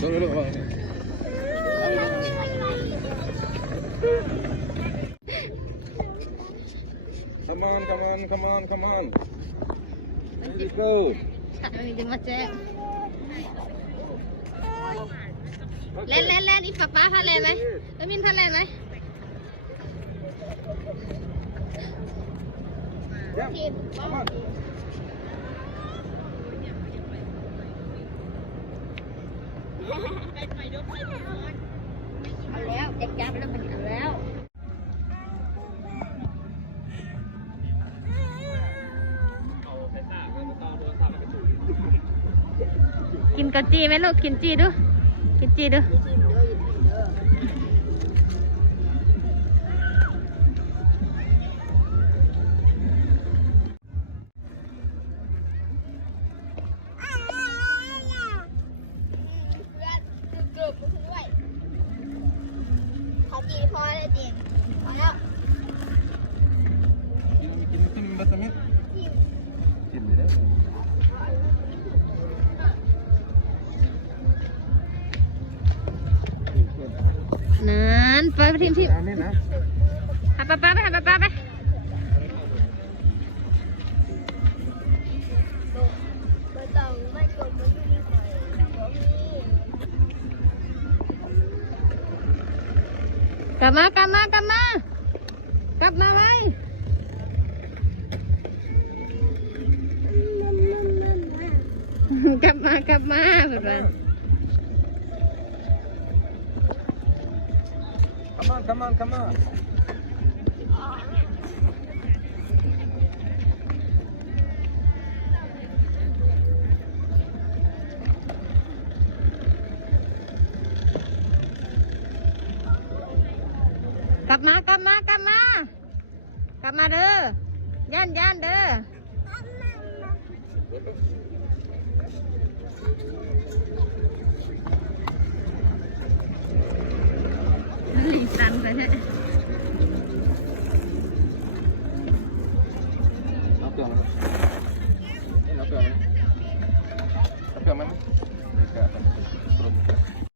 Come on, come on, come on, come on. Let's go. มีดึงมาเจ๊เล่นเล่นเล่นอีป้าป้าพาเล่นไหมแล้วมินพาเล่นไหม Yeah. Come on. เอาแล้วเด็กจับแล้วมันเอาแล้วกินกะจีไหมลูกกินจีดูกินจีดูพอแล้วจริงพอแล้ว Bikin basamit. Ini dah. นั่นไปทีมที่ Amin ah. หาป้าป้าไปหาป้าป้าไปกลับมากลับมากลับมากลับมาไหมกลับมากลับมาเพื่อน Come on, come on, come on. กลับมากลับมากลับมากลับมาเด้อย่านย่านเด้อลิงชันไปเนี่ย Apa yang mana? Ini apa yang mana? Apa yang mana? Dekat. Terus.